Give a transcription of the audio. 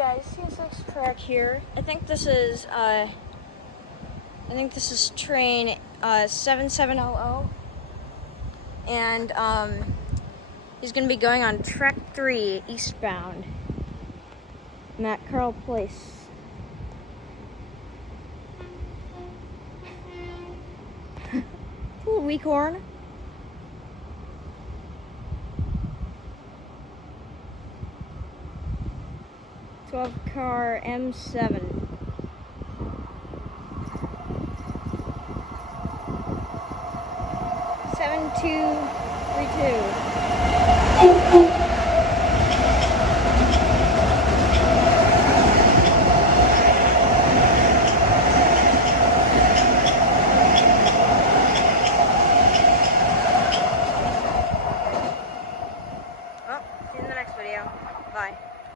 guys, CSX track here. I think this is train 7700, and he's gonna be going on track 3 eastbound. I'm at Carle Place. Little weak horn. Car M7. 7232.